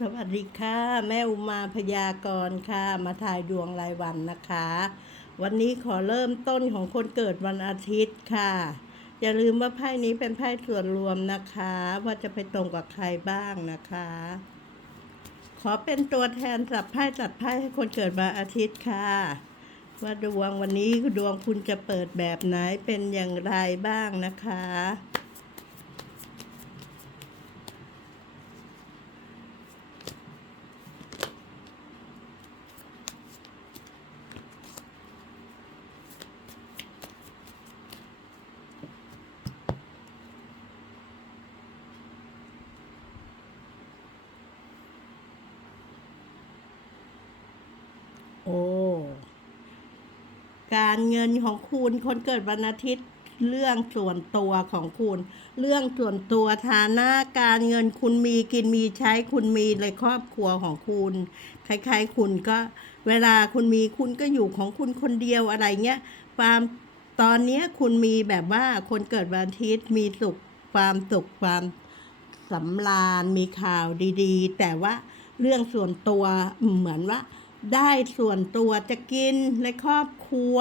สวัสดีค่ะ แม่อุมาพยากรณ์ค่ะ มาถ่ายดวงรายวันนะคะ วันนี้ขอเริ่มต้นของคนเกิดวันอาทิตย์ค่ะ อย่าลืมว่าไพ่นี้เป็นไพ่ส่วนรวมนะคะ ว่าจะไปตรงกับใครบ้างนะคะ ขอเป็นตัวแทนจับไพ่จัดไพ่ให้คนเกิดวันอาทิตย์ค่ะ ว่าดวงวันนี้ดวงคุณจะเปิดแบบไหนเป็นอย่างไรบ้างนะคะ โอ้การเงินของคุณคนเกิดวันอาทิตย์เรื่องส่วนตัวของคุณ เรื่องส่วนตัวฐานะการเงินคุณมีกินมีใช้คุณมีในครอบครัวของคุณคล้ายๆคุณก็เวลาคุณมีคุณก็อยู่ของคุณคนเดียวอะไรเงี้ยความตอนนี้คุณมีแบบว่าคนเกิดวันอาทิตย์มีสุขความสุขความสำราญมีข่าวดี ๆ แต่ว่าเรื่องส่วนตัวเหมือนว่า ได้ส่วนตัวจะกินในครอบครัว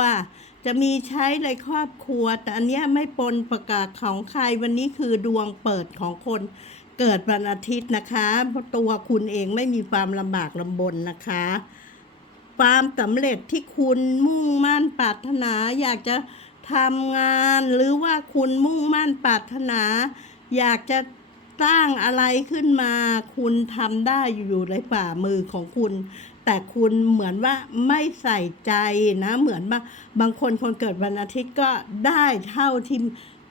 จะมีใช้ในครอบครัว แต่อันเนี้ยไม่ปนประกาศของใครวันนี้คือดวงเปิดของคนเกิดวันอาทิตย์นะคะเพราะตัวคุณเองไม่มีความลำบากลำบนนะคะ ความสำเร็จที่คุณมุ่งมั่นปรารถนา อยากจะทำงานหรือว่าคุณมุ่งมั่นปรารถนา อยากจะสร้างอะไรขึ้นมา คุณทำได้อยู่ในฝ่ามือของคุณ แต่คุณเหมือนว่าไม่ใส่ใจนะ เหมือนว่าบางคนคนเกิดวันอาทิตย์ก็ได้เท่าที่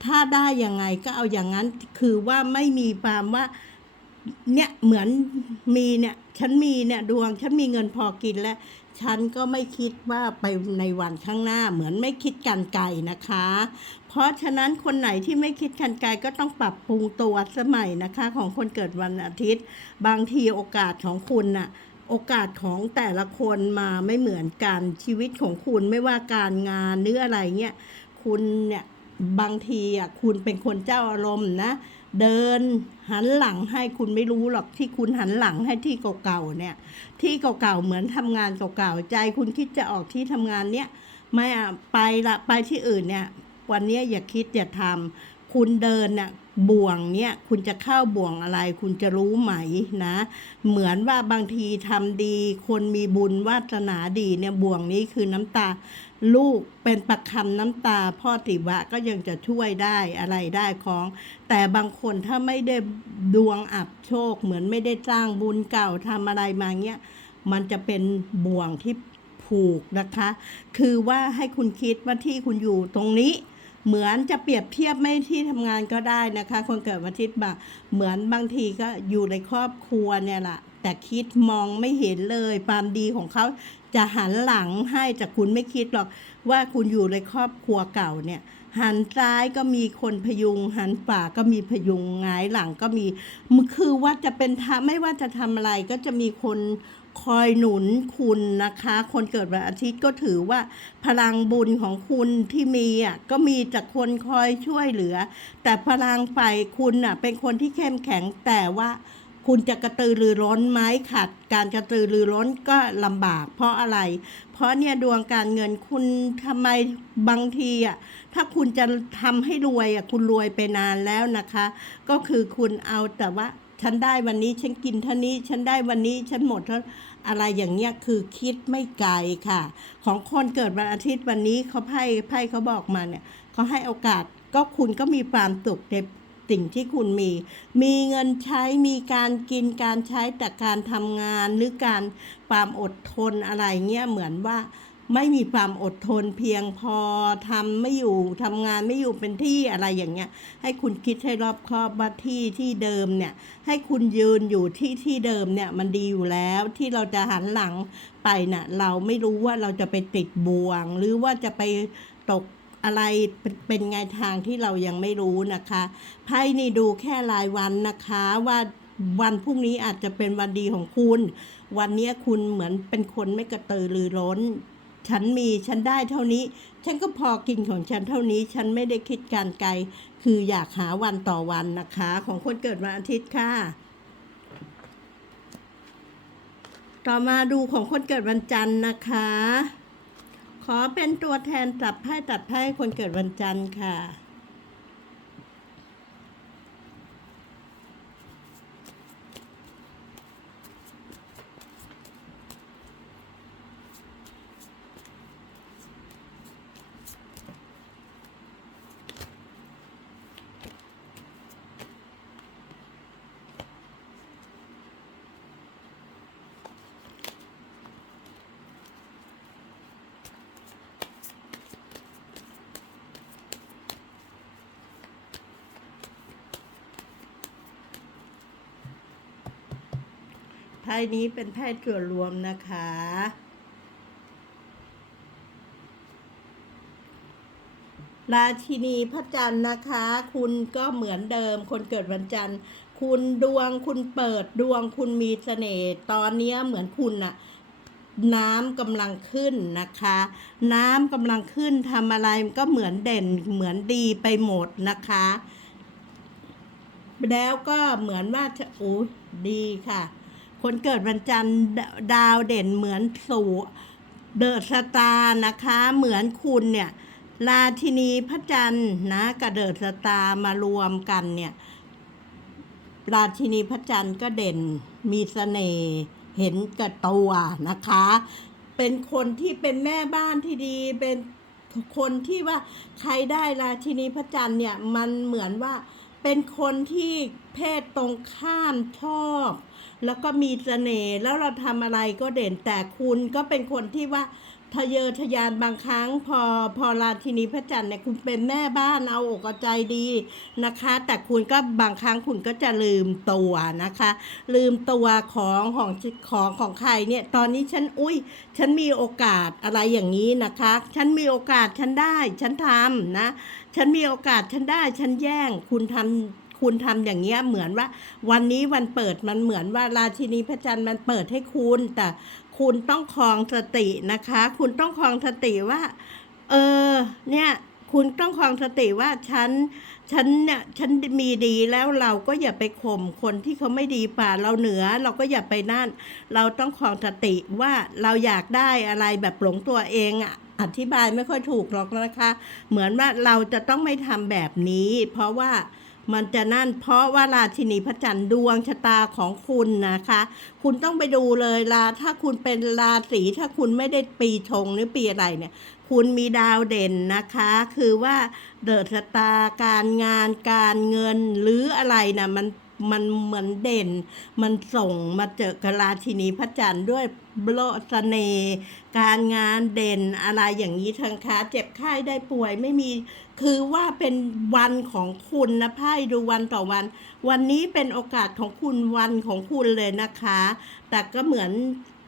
ถ้าได้ยังไงก็เอาอย่างนั้นคือว่าไม่มีความว่าเนี่ยเหมือนมีเนี่ยฉันมีเนี่ยดวงฉันมีเงินพอกินแล้ว ฉันก็ไม่คิดว่าไปในวันข้างหน้าเหมือนไม่คิดกันไกลนะคะ เพราะฉะนั้นคนไหนที่ไม่คิดกันไกลก็ต้องปรับปรุงตัวสมัยนะคะ ของคนเกิดวันอาทิตย์ บางทีโอกาสของคุณน่ะ โอกาสของแต่ละคนมาไม่เหมือนกันชีวิตของคุณไม่ว่าการงานหรืออะไรเงี้ยคุณเนี่ยบางทีอะคุณเป็นคนเจ้าอารมณ์นะ เดินหันหลังให้คุณไม่รู้หรอกที่คุณหันหลังให้ที่เก่าๆเนี่ย ที่เก่าๆเหมือนทำงานเก่าๆใจ คุณคิดจะออกที่ทำงานเนี้ยไม่อะไปละไปที่อื่นเนี่ย วันนี้อย่าคิดอย่าทำคุณเดินน่ะ บ่วงเนี่ยคุณจะเข้าบ่วงอะไร คุณจะรู้ไหมนะ เหมือนว่าบางทีทำดี คนมีบุญวาสนาดีเนี่ยบ่วงนี้คือน้ำตา ลูกเป็นประคำน้ำตา พ่อติวะก็ยังจะช่วยได้อะไรได้ของ แต่บางคนถ้าไม่ได้ดวงอับโชค เหมือนไม่ได้สร้างบุญเก่าทำอะไรมาเงี้ยมันจะเป็นบ่วงที่ผูกนะคะ คือว่าให้คุณคิดว่าที่คุณอยู่ตรงนี้ เหมือนจะเปรียบเทียบไม่ที่ทำงานก็ได้นะคะ คนเกิดวันอาทิตย์บางเหมือนบางทีก็อยู่ในครอบครัวเนี่ยแหละแต่คิดมองไม่เห็นเลย ความดีของเขาจะหันหลังให้แต่คุณไม่คิดหรอกว่าคุณอยู่ในครอบครัวเก่าเนี่ย หันซ้ายก็มีคนพยุง หันขวาก็มีพยุงหงายหลังก็มีมคือว่าจะเป็นทำไม่ว่าจะทำอะไรก็จะมีคน คอยหนุนคุณนะคะ คนเกิดวันอาทิตย์ก็ถือว่าพลังบุญของคุณที่มีอะก็มีจากคนคอยช่วยเหลือ แต่พลังไฟคุณอะเป็นคนที่เข้มแข็งแต่ว่าคุณจะกระตือรือร้นไหมขาดการกระตือรือร้นก็ลำบาก เพราะอะไร เพราะเนี่ยดวงการเงินคุณทำไมบางทีอะถ้าคุณจะทำให้รวยอะคุณรวยไปนานแล้วนะคะ ก็คือคุณเอาแต่ว่า ฉันได้วันนี้ฉันกินเท่านี้ ฉันได้วันนี้ฉันหมดเท่าอะไรอย่างเงี้ยคือคิดไม่ไกลค่ะ ของคนเกิดวันอาทิตย์วันนี้เขาไพ่ไพ่เขาบอกมาเนี่ยเขาให้โอกาสก็คุณก็มีความสุขในสิ่งที่คุณมี มีเงินใช้ มีการกิน การใช้แต่การทำงานหรือการความอดทนอะไรเงี้ยเหมือนว่า ไม่มีความอดทนเพียงพอทำไม่อยู่ทำงานไม่อยู่เป็นที่อะไรอย่างเงี้ย ให้คุณคิดให้รอบคอบว่าที่ที่เดิมเนี่ย ให้คุณยืนอยู่ที่ที่เดิมเนี่ยมันดีอยู่แล้วที่เราจะหันหลังไปน่ะเราไม่รู้ว่าเราจะไปติดบ่วง หรือว่าจะไปตกอะไรเป็นไงทางที่เรายังไม่รู้นะคะไพ่นี่ดูแค่รายวันนะคะว่าวันพรุ่งนี้อาจจะเป็นวันดีของคุณ วันนี้คุณเหมือนเป็นคนไม่กระตือรือร้น ฉันมีฉันได้เท่านี้ ฉันก็พอกินของฉันเท่านี้ ฉันไม่ได้คิดการไกล คืออยากหาวันต่อวันนะคะ ของคนเกิดวันอาทิตย์ค่ะ ต่อมาดูของคนเกิดวันจันทร์นะคะ ขอเป็นตัวแทนตัดไพ่ตัดไพ่คนเกิดวันจันทร์ค่ะ ไพ่นี้เป็นไพ่ส่วนรวมนะคะ ราชินีพระจันทร์นะคะ คุณก็เหมือนเดิม คนเกิดวันจันทร์ คุณดวงคุณเปิดดวงคุณมีเสน่ห์ตอนนี้เหมือนคุณอะน้ำกำลังขึ้นนะคะ น้ำกำลังขึ้นทำอะไรก็เหมือนเด่นเหมือนดีไปหมดนะคะ แล้วก็เหมือนว่าจะโอ้ดีค่ะ คนเกิดวันจันทร์ดาวเด่นเหมือนสู่เดอะสตาร์นะคะ เหมือนคุณเนี่ยราชินีพระจันทร์นะกับเดอะสตาร์มารวมกันเนี่ยราชินีพระจันทร์ก็เด่นมีเสน่ห์เห็นกับตัวนะคะ เป็นคนที่เป็นแม่บ้านที่ดีเป็นคนที่ว่าใครได้ราชินีพระจันทร์เนี่ยมันเหมือนว่าเป็นคนที่เพศตรงข้ามชอบ แล้วก็มีเสน่ห์แล้วเราทำอะไรก็เด่นแต่คุณก็เป็นคนที่ว่าทะเยอทะยานบางครั้งพอพอราชินีพระจันทร์เนี่ยคุณเป็นแม่บ้านเอาอกเอาใจดีนะคะ แต่คุณก็บางครั้งคุณก็จะลืมตัวนะคะ ลืมตัวของของของของใครเนี่ยตอนนี้ฉันอุ้ยฉันมีโอกาสอะไรอย่างนี้นะคะ ฉันมีโอกาสฉันได้ ฉันทำนะ ฉันมีโอกาสฉันได้ ฉันแย่งคุณทำ คุณทำอย่างเงี้ยเหมือนว่า วันนี้วันเปิดมันเหมือนว่าราชินีพระจันทร์มันเปิดให้คุณแต่คุณต้องครองสตินะคะ คุณต้องครองสติว่า เออ เนี่ยคุณต้องครองสติว่าฉันฉันเนี่ยฉันมีดีแล้วเราก็อย่าไปข่มคนที่เขาไม่ดีป่าเราเหนือ เราก็อย่าไปนั่น เราต้องครองสติว่าเราอยากได้อะไรแบบหลงตัวเองอะอธิบายไม่ค่อยถูกหรอกนะคะ เหมือนว่าเราจะต้องไม่ทำแบบนี้ เพราะว่า มันจะนั่นเพราะว่าราชินีพระจันทร์ดวงชะตาของคุณนะคะ คุณต้องไปดูเลยลาถ้าคุณเป็นราศีถ้าคุณไม่ได้ปีชงหรือปีอะไรเนี่ย คุณมีดาวเด่นนะคะ คือว่าเดอะตาการงานการเงินหรืออะไรนะมัน มันเหมือนเด่น มันส่งมาเจอกราชินีพระจันทร์ด้วยโลสเสน่ห์การงานเด่นอะไรอย่างนี้ทางค้าเจ็บไข้ได้ป่วยไม่มี คือว่าเป็นวันของคุณนะไพ่ดูวันต่อวัน วันนี้เป็นโอกาสของคุณวันของคุณเลยนะคะ แต่ก็เหมือน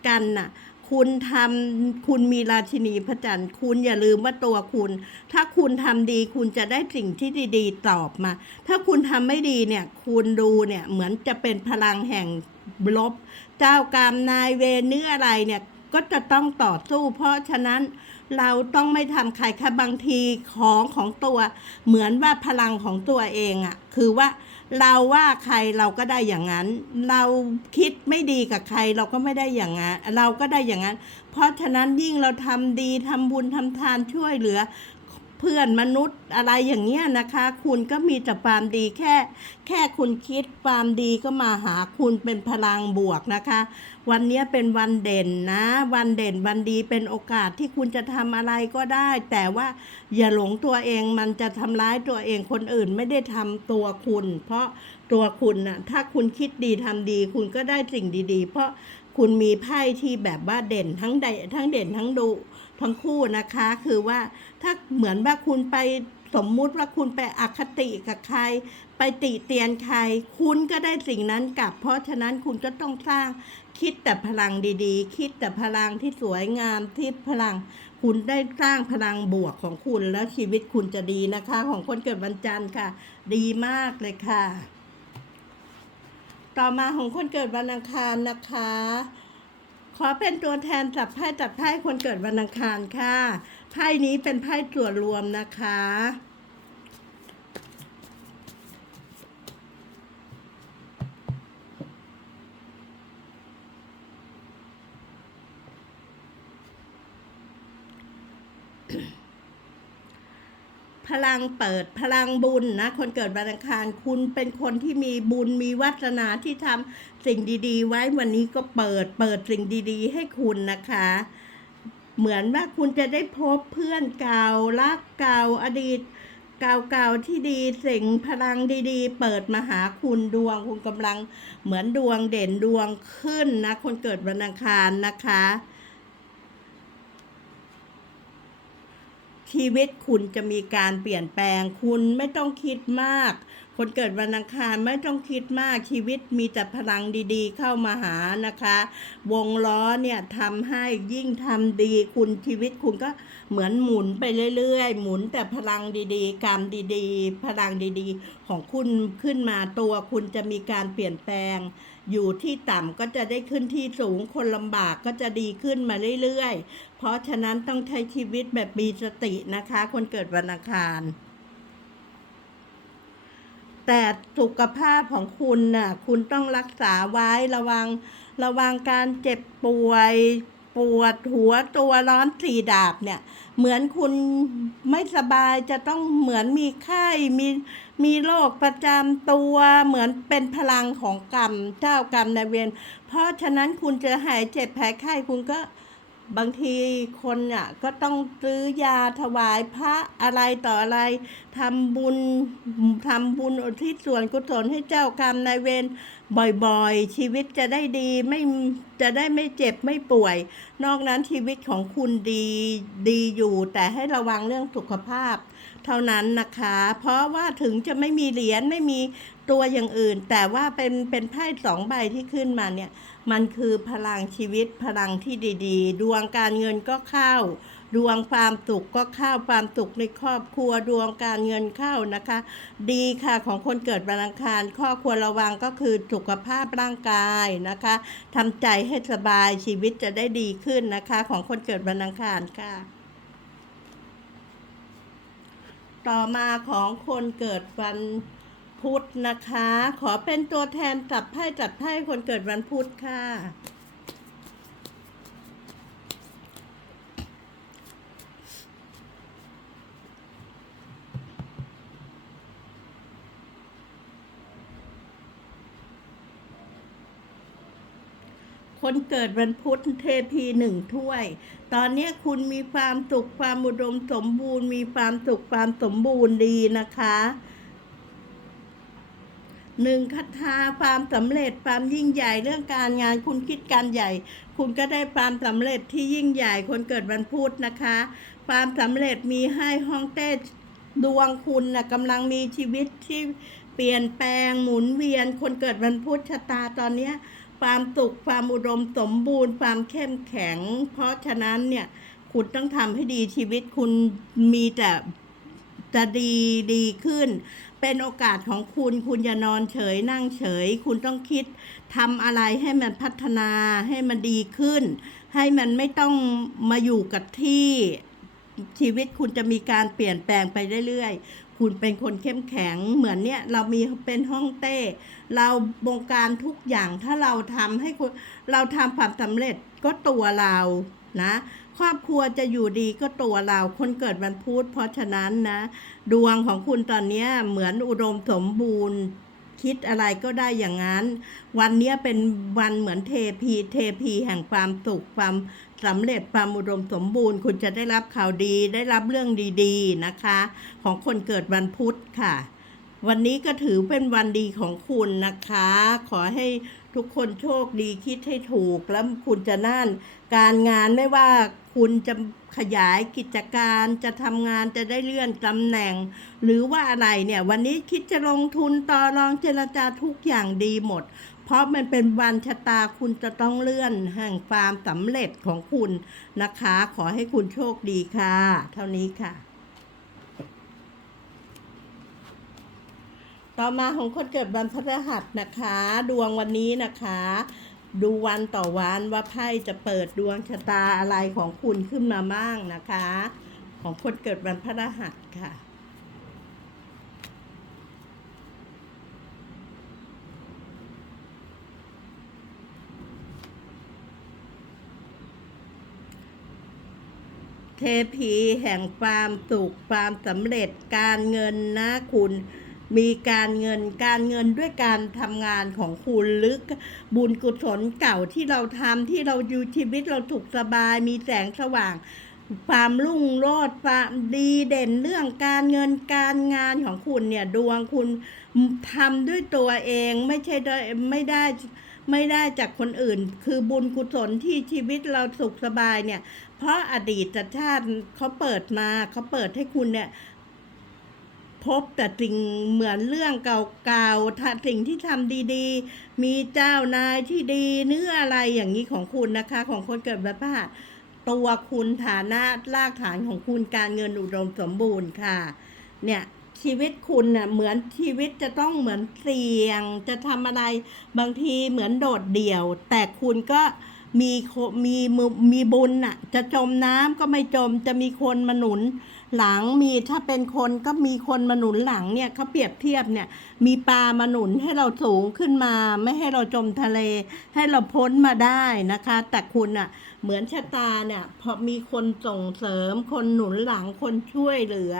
กันน่ะ คุณทำคุณมีราชินีพระจันทร์ คุณอย่าลืมว่าตัวคุณ ถ้าคุณทำดีคุณจะได้สิ่งที่ดีๆตอบมา ถ้าคุณทำไม่ดีเนี่ย คุณดูเนี่ยเหมือนจะเป็นพลังแห่งลบ เจ้ากรรมนายเวรเนื้ออะไรเนี่ยก็จะต้องต่อสู้ เพราะฉะนั้นเราต้องไม่ทำใครค่ะบางทีของของตัว เหมือนว่าพลังของตัวเองอะ่ะ คือว่า เราว่าใครเราก็ได้อย่างนั้น เราคิดไม่ดีกับใครเราก็ไม่ได้อย่างนั้นเราก็ได้อย่างนั้น เพราะฉะนั้นยิ่งเราทำดีทำบุญทำทานช่วยเหลือ เพื่อนมนุษย์อะไรอย่างเงี้ยนะคะ คุณก็มีแต่ความดีแค่ แค่คุณคิดความดีก็มาหาคุณเป็นพลังบวกนะคะ วันนี้เป็นวันเด่นนะ วันเด่นวันดีเป็นโอกาสที่คุณจะทำอะไรก็ได้ แต่ว่าอย่าหลงตัวเองมันจะทำร้ายตัวเองคนอื่นไม่ได้ทำตัวคุณ เพราะตัวคุณน่ะถ้าคุณคิดดีทำดี คุณก็ได้สิ่งดี ๆ เพราะคุณมีไพ่ที่แบบว่าเด่นทั้งใดทั้งเด่นทั้งดุ ทั้งคู่นะคะ คือว่าถ้าเหมือนว่าคุณไปสมมุติว่าคุณไปอคติกับใคร ไปติเตียนใคร คุณก็ได้สิ่งนั้นกลับ เพราะฉะนั้นคุณก็ต้องสร้างคิดแต่พลังดีๆ คิดแต่พลังที่สวยงามที่พลัง คุณได้สร้างพลังบวกของคุณแล้วชีวิตคุณจะดีนะคะ ของคนเกิดวันจันทร์ค่ะ ดีมากเลยค่ะ ต่อมาของคนเกิดวันอังคารนะคะ ขอเป็นตัวแทนจับไพ่จับไพ่คนเกิดวันอังคารค่ะ ไพ่นี้เป็นไพ่ส่วรวมนะคะ ลังเปิดพลังบุญนะคนเกิดวันอังคารคุณเป็นคนที่มีบุญมีวัฒนาที่ทำสิ่งดีๆ ไว้วันนี้ก็เปิดเปิดสิ่งดีๆ ให้คุณนะคะ เหมือนว่าคุณจะได้พบเพื่อนเก่ารักเก่าอดีตเก่าๆที่ดีสิ่งพลังดีๆ เปิดมาหาคุณดวงคุณกำลังเหมือนดวงเด่นดวงขึ้นนะ คนเกิดวันอังคารนะคะ ชีวิตคุณจะมีการเปลี่ยนแปลง คุณไม่ต้องคิดมาก คนเกิดวันอังคารไม่ต้องคิดมากชีวิตมีแต่พลังดีๆ เข้ามาหานะคะ วงล้อเนี่ยทำให้ยิ่งทำดีคุณชีวิตคุณก็เหมือนหมุนไปเรื่อยๆ หมุนแต่พลังดีๆกรรมดีๆ พลังดีๆ ของคุณขึ้นมาตัวคุณจะมีการเปลี่ยนแปลง อยู่ที่ต่ำก็จะได้ขึ้นที่สูงคนลำบากก็จะดีขึ้นมาเรื่อยๆ เพราะฉะนั้นต้องใช้ชีวิตแบบมีสตินะคะ คนเกิดวันอังคาร แต่สุขภาพของคุณน่ะคุณต้องรักษาไว้ระวัง ระวังการเจ็บป่วย ปวดหัวตัวร้อนสีดาบเนี่ย เหมือนคุณไม่สบายจะต้องเหมือนมีไข้มีมีโรคประจำตัวเหมือนเป็นพลังของกรรมเจ้ากรรมนายเวรเพราะฉะนั้นคุณจะหายเจ็บแผลไข้คุณก็ บางทีคนอะก็ต้องซื้อยาถวายพระอะไรต่ออะไรทำบุญทำบุญอุทิศส่วนกุศลให้เจ้ากรรมนายเวรบ่อยๆ ชีวิตจะได้ดีไม่จะได้ไม่เจ็บไม่ป่วย นอกนั้นชีวิตของคุณดีดีอยู่ แต่ให้ระวังเรื่องสุขภาพ เท่านั้นนะคะ เพราะว่าถึงจะไม่มีเหรียญไม่มีตัวอย่างอื่น แต่ว่าเป็นเป็นไพ่สองใบที่ขึ้นมาเนี่ย มันคือพลังชีวิตพลังที่ดี ๆ ดวงการเงินก็เข้า ดวงความสุขก็เข้าความสุขในครอบครัวดวงการเงินเข้านะคะ ดีค่ะของคนเกิดวันอังคารข้อควรระวังก็คือสุขภาพร่างกายนะคะทำใจให้สบายชีวิตจะได้ดีขึ้นนะคะ ของคนเกิดวันอังคารค่ะต่อมาของคนเกิดวัน พุธนะคะ ขอเป็นตัวแทนจับไพ่จัดไพ่คนเกิดวันพุธค่ะ คนเกิดวันพุธเทพีหนึ่งถ้วย ตอนนี้คุณมีความสุขความอุดมสมบูรณ์ มีความสุขความสมบูรณ์ดีนะคะ หนึ่งคาถาความสำเร็จความยิ่งใหญ่เรื่องการงานคุณคิดการใหญ่ คุณก็ได้ความสำเร็จที่ยิ่งใหญ่คนเกิดวันพุธนะคะ ความสำเร็จมีให้ห้องเต้ดวงคุณนะกำลังมีชีวิตที่เปลี่ยนแปลงหมุนเวียน คนเกิดวันพุธชะตาตอนเนี้ยความสุขความอุดมสมบูรณ์ ความเข้มแข็ง เพราะฉะนั้นเนี่ยคุณต้องทำให้ดีชีวิตคุณมีแต่ จะดีดีขึ้น เป็นโอกาสของคุณ คุณอย่านอนเฉยนั่งเฉย คุณต้องคิดทำอะไรให้มันพัฒนาให้มันดีขึ้น ให้มันไม่ต้องมาอยู่กับที่ชีวิตคุณจะมีการเปลี่ยนแปลงไปเรื่อยๆ คุณเป็นคนเข้มแข็งเหมือนเนี่ยเรามีเป็นห้องเต้ เราบงการทุกอย่างถ้าเราทำให้คุณเราทำความสำเร็จก็ตัวเรานะ ครอบครัวจะอยู่ดีก็ตัวเรา คนเกิดวันพุธเพราะฉะนั้นนะ ดวงของคุณตอนนี้เหมือนอุดมสมบูรณ์ คิดอะไรก็ได้อย่างนั้น วันนี้เป็นวันเหมือนเทพีเทพีแห่งความสุขความสำเร็จความอุดมสมบูรณ์ คุณจะได้รับข่าวดีได้รับเรื่องดีๆนะคะ ของคนเกิดวันพุธค่ะ วันนี้ก็ถือเป็นวันดีของคุณนะคะ ขอให้ทุกคนโชคดีคิดให้ถูกแล้วคุณจะนั่น การงานไม่ว่า คุณจะขยายกิจการจะทำงานจะได้เลื่อนตำแหน่ง หรือว่าอะไรเนี่ย วันนี้คิดจะลงทุนต่อรองเจรจาทุกอย่างดีหมด เพราะมันเป็นวันชะตาคุณจะต้องเลื่อนแห่งความสำเร็จของคุณนะคะ ขอให้คุณโชคดีค่ะ เท่านี้ค่ะ ต่อมาของคนเกิดวันพฤหัสนะคะ ดวงวันนี้นะคะ ดูวันต่อวันว่าไพ่จะเปิดดวงชะตาอะไรของคุณขึ้นมาบ้างนะคะ ของคนเกิดวันพฤหัสค่ะเทพีแห่งความสุขความสำเร็จการเงินนะคุณ มีการเงินการเงินด้วยการทำงานของคุณหรือบุญกุศลเก่าที่เราทำที่เราอยู่ชีวิตเราถูกสบาย มีแสงสว่างความรุ่งโรจน์ความดีเด่นเรื่องการเงินการงานของคุณเนี่ยดวงคุณทำด้วยตัวเองไม่ใช่ไม่ได้ไม่ได้จากคนอื่น คือบุญกุศลที่ชีวิตเราสุขสบายเนี่ย เพราะอดีตชาติเขาเปิดมาเขาเปิดให้คุณเนี่ย พบแต่สิ่งเหมือนเรื่องเก่าๆถ้าสิ่งที่ทำดีๆ มีเจ้านายที่ดีเนื้ออะไรอย่างนี้ของคุณนะคะ ของคนเกิดวันพฤหัสตัวคุณฐานะรากฐานของคุณการเงินอุดมสมบูรณ์ค่ะ เนี่ยชีวิตคุณน่ะเหมือนชีวิตจะต้องเหมือนเสี่ยง จะทำอะไรบางทีเหมือนโดดเดี่ยว แต่คุณก็ มีมีมีบุญน่ะ จะจมน้ำก็ไม่จม จะมีคนมาหนุนหลังมีถ้าเป็นคนก็มีคนมาหนุนหลังเนี่ยเขาเปรียบเทียบเนี่ย มีปลามาหนุนให้เราสูงขึ้นมา ไม่ให้เราจมทะเล ให้เราพ้นมาได้นะคะ แต่คุณอะ เหมือนชะตาเนี่ยพอมีคนส่งเสริมคนหนุนหลังคนช่วยเหลือ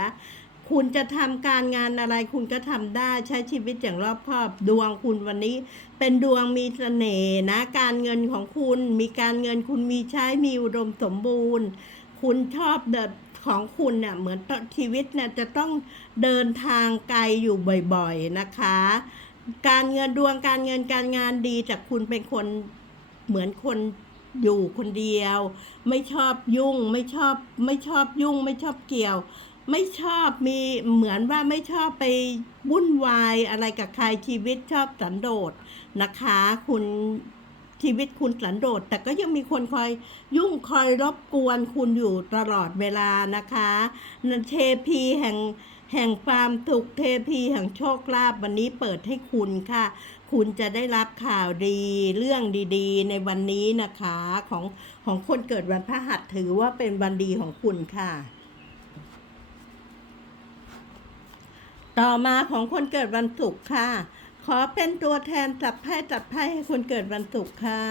คุณจะทำการงานอะไรคุณก็ทำได้ใช้ชีวิตอย่างรอบคอบดวงคุณวันนี้ เป็นดวงมีเสน่ห์นะ การเงินของคุณมีการเงินคุณมีใช้มีอุดมสมบูรณ์ คุณชอบเดินของคุณเนี่ยเหมือนชีวิตเนี่ยจะต้องเดินทางไกลอยู่บ่อยๆนะคะ การเงินดวงการเงินการงานดีจากคุณเป็นคนเหมือนคนอยู่คนเดียว ไม่ชอบยุ่งไม่ชอบไม่ชอบยุ่งไม่ชอบเกี่ยว ไม่ชอบมีเหมือนว่าไม่ชอบไปวุ่นวายอะไรกับใครชีวิตชอบสันโดษนะคะ คุณชีวิตคุณสันโดษแต่ก็ยังมีคนคอยยุ่งคอยรบกวนคุณอยู่ตลอดเวลานะคะนันเทพีแห่งแห่งความสุขเทพีแห่งโชคลาภวันนี้เปิดให้คุณค่ะ คุณจะได้รับข่าวดีเรื่องดีๆ ในวันนี้นะคะของของคนเกิดวันพฤหัสถือว่าเป็นวันดีของคุณค่ะ ต่อมาของคนเกิดวันศุกร์ค่ะ ขอเป็นตัวแทนจับไพ่จับไพ่ให้คนเกิดวันศุกร์ค่ะ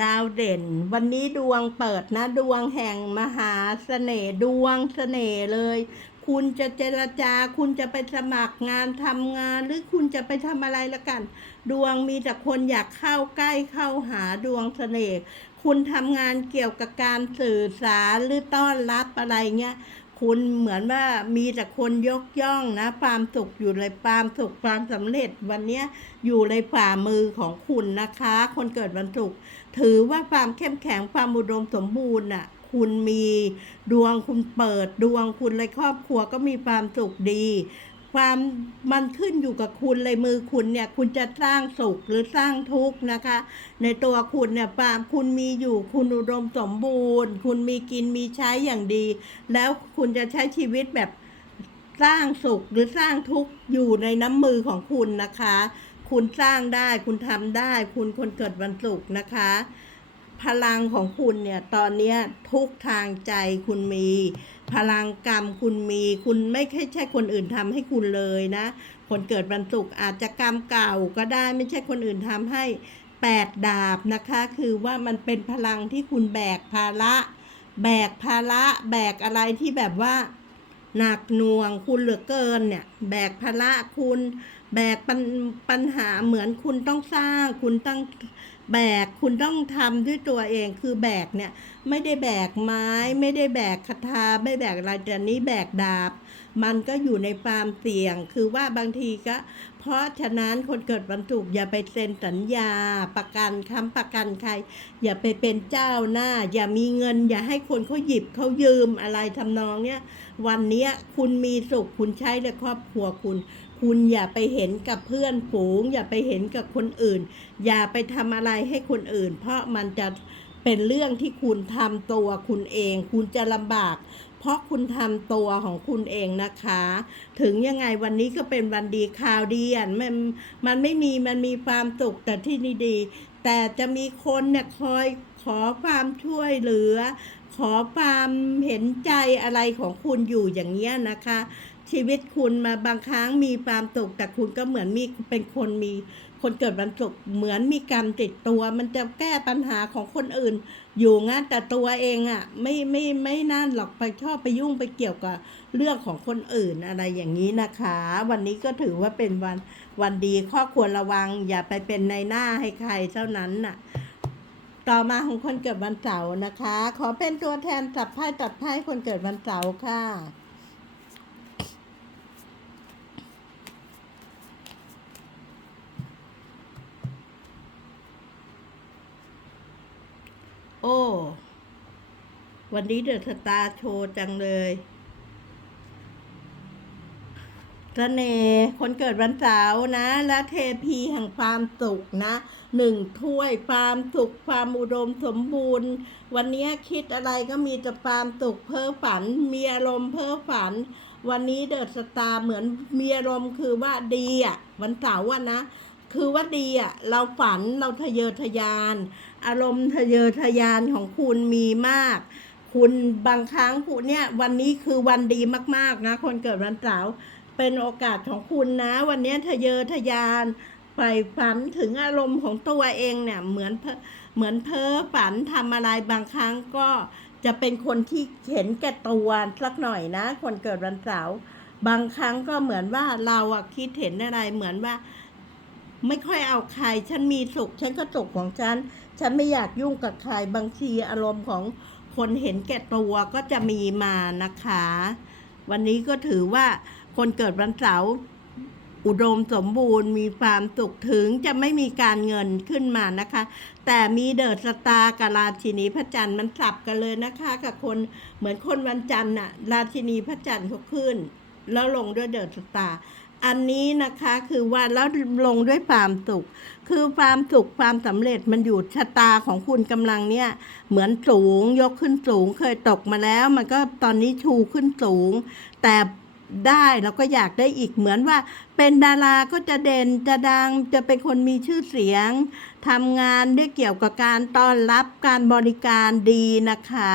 ดาวเด่น วันนี้ดวงเปิดนะ ดวงแห่งมหาเสน่ห์ดวงเสน่ห์เลย คุณจะเจรจา คุณจะไปสมัครงานทำงาน หรือคุณจะไปทำอะไรละกัน ดวงมีแต่คนอยากเข้าใกล้เข้าหาดวงเสน่ห์คุณทำงานเกี่ยวกับการสื่อสารหรือต้อนรับอะไรเงี้ยคุณเหมือนว่ามีแต่คนยกย่องนะ ความสุขอยู่ในความสุขความสำเร็จวันนี้อยู่ในฝ่ามือของคุณนะคะ คนเกิดวันศุกร์ถือว่าความเข้มแข็งความอุดมสมบูรณ์น่ะ คุณมีดวงคุณเปิดดวงคุณในครอบครัวก็มีความสุขดี ความมันขึ้นอยู่กับคุณเลยมือคุณเนี่ย คุณจะสร้างสุขหรือสร้างทุกข์นะคะ ในตัวคุณเนี่ยความคุณมีอยู่คุณอุดมสมบูรณ์ คุณมีกินมีใช้อย่างดี แล้วคุณจะใช้ชีวิตแบบสร้างสุขหรือสร้างทุกข์อยู่ในน้ำมือของคุณนะคะ คุณสร้างได้คุณทำได้ คุณคนเกิดวันศุกร์นะคะ พลังของคุณเนี่ยตอนเนี้ทุกทางใจคุณมี พลังกรรมคุณมี คุณไม่ใช่ใช่คนอื่นทำให้คุณเลยนะ คนเกิดวันศุกร์อาจจะกรรมเก่าก็ได้ไม่ใช่คนอื่นทำให้แปดดาบนะคะ คือว่ามันเป็นพลังที่คุณแบกภาระ แบกภาระ แบกอะไรที่แบบว่า หนักหน่วงคุณเหลือเกินเนี่ยแบกภาระคุณแบกปัญปัญหาเหมือนคุณต้องสร้าง คุณต้องแบกคุณต้องทำด้วยตัวเองคือแบกเนี่ยไม่ได้แบกไม้ ไม่ได้แบกคาถาไม่แบกอะไรแต่นี้แบกดาบ มันก็อยู่ในความเสี่ยง คือว่าบางทีก็ เพราะฉะนั้นคนเกิดวันศุกร์อย่าไปเซ็นสัญญา ประกันค้ำประกันใคร อย่าไปเป็นเจ้าหน้า อย่ามีเงิน อย่าให้คนเขาหยิบเขายืมอะไรทำนองเนี้ยวันเนี้ยคุณมีสุขคุณใช้ในครอบครัวคุณคุณอย่าไปเห็นกับเพื่อนฝูง อย่าไปเห็นกับคนอื่น อย่าไปทำอะไรให้คนอื่น เพราะมันจะ เป็นเรื่องที่คุณทำตัวคุณเอง คุณจะลำบาก เพราะคุณทำตัวของคุณเองนะคะ ถึงยังไงวันนี้ก็เป็นวันดีข่าวดีอะมันมันไม่มีมันมีความสุขแต่ที่นี่ดี แต่จะมีคนเนี่ยคอยขอความช่วยเหลือ ขอความเห็นใจอะไรของคุณอยู่อย่างเงี้ยนะคะชีวิตคุณมาบางครั้งมีความสุขแต่คุณก็เหมือนมีเป็นคนมี คนเกิดวันศุกร์เหมือนมีกรรมติดตัว มันจะแก้ปัญหาของคนอื่น อยู่งั้นแต่ตัวเองอะ่ะไม่ไม่ไม่นั่นหรอกไปชอบไปยุ่งไปเกี่ยวกับเรื่องของคนอื่นอะไรอย่างนี้นะคะ วันนี้ก็ถือว่าเป็นวันวันดีข้อควรระวัง อย่าไปเป็นในหน้าให้ใครเท่านั้นน่ะต่อมาของคนเกิดวันเสาร์นะคะ ขอเป็นตัวแทนจับไพ่ตัดไพ่คนเกิดวันเสาร์ค่ะ โอ้ วันนี้เดอะสตาร์โชว์จังเลยเสน่ห์คนเกิดวันเสาร์นะ และเทพีแห่งความสุขนะหนึ่งถ้วยความสุขความอุดมสมบูรณ์ วันนี้คิดอะไรก็มีแต่ความสุขเพ้อฝัน มีอารมณ์เพ้อฝัน วันนี้เดอะสตาร์เหมือนมีอารมณ์คือว่าดีอะวันเสาร์อะนะ คือว่าดีอะ เราฝันเราทะเยอทะยาน อารมณ์ทะเยอทะยานของคุณมีมาก คุณบางครั้งคุณเนี่ยวันนี้คือวันดีมากๆนะ คนเกิดวันเสาร์เป็นโอกาสของคุณนะ วันนี้ทะเยอทะยานใฝ่ฝันถึงอารมณ์ของตัวเองเนี่ยเหมือนเหมือนเพ้อฝันทำอะไรบางครั้งก็จะเป็นคนที่เห็นแก่ตัวสักหน่อยนะ คนเกิดวันเสาร์บางครั้งก็เหมือนว่าเราอะคิดเห็นอะไรเหมือนว่า ไม่ค่อยเอาใคร ฉันมีสุข ฉันก็สุขของฉัน ฉันไม่อยากยุ่งกับใคร บางทีอารมณ์ของคนเห็นแก่ตัวก็จะมีมานะคะ วันนี้ก็ถือว่าคนเกิดวันเสาร์อุดมสมบูรณ์มีความสุขถึงจะไม่มีการเงินขึ้นมานะคะ แต่มีเดอะสตาร์กับราชินีพระจันทร์มันสับกันเลยนะคะ กับคนเหมือนคนวันจันทร์น่ะราชินีพระจันทร์เขาขึ้น แล้วลงด้วยเดอะสตาร์ อันนี้นะคะคือว่าแล้วลงด้วยความสุข คือความสุขความสำเร็จมันอยู่ชะตาของคุณกำลังเนี่ย เหมือนสูงยกขึ้นสูงเคยตกมาแล้ว มันก็ตอนนี้ชูขึ้นสูง แต่ได้เราก็อยากได้อีกเหมือนว่า เป็นดาราก็จะเด่นจะดังจะเป็นคนมีชื่อเสียงทำงานด้วยเกี่ยวกับการต้อนรับการบริการดีนะคะ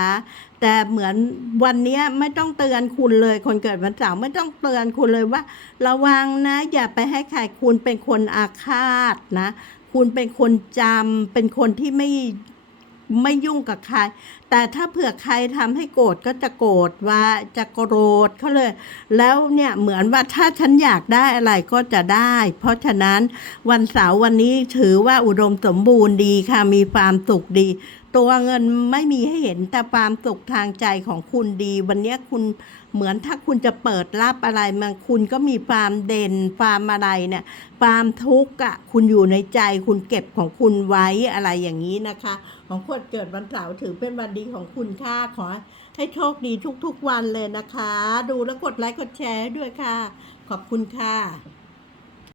แต่เหมือนวันนี้ไม่ต้องเตือนคุณเลย คนเกิดวันเสาร์ไม่ต้องเตือนคุณเลยว่า ระวังนะ อย่าไปให้ใครคุณเป็นคนอาฆาตนะ คุณเป็นคนจำเป็นคนที่ไม่ไม่ยุ่งกับใคร แต่ถ้าเผื่อใครทำให้โกรธก็จะโกรธว่าจะโกรธเขาเลย แล้วเนี่ยเหมือนว่าถ้าฉันอยากได้อะไรก็จะได้ เพราะฉะนั้นวันเสาร์วันนี้ถือว่าอุดมสมบูรณ์ดีค่ะ มีความสุขดี ตัวเงินไม่มีให้เห็นแต่ความสุขทางใจของคุณดี วันนี้คุณเหมือนถ้าคุณจะเปิดรับอะไรมันคุณก็มีความเด่นความอะไรเนี่ยความทุกข์อะคุณอยู่ในใจคุณเก็บของคุณไว้อะไรอย่างนี้นะคะ ของคนเกิดวันเสาร์ถือเป็นวันดีของคุณค่ะขอให้โชคดีทุกๆวันเลยนะคะ ดูแล้วกดไลค์กดแชร์ด้วยค่ะ ขอบคุณค่ะ